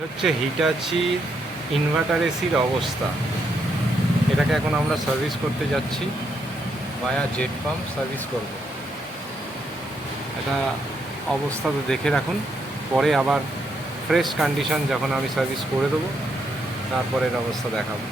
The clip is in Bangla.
হচ্ছে হিটাচি ইনভার্টার এসির অবস্থা। এটাকে এখন আমরা সার্ভিস করতে যাচ্ছি, ভায়া জেট পাম্প সার্ভিস করব। এটা অবস্থা তো দেখে রাখুন, পরে আবার ফ্রেশ কন্ডিশন যখন আমি সার্ভিস করে দেবো তারপরের অবস্থা দেখাবো।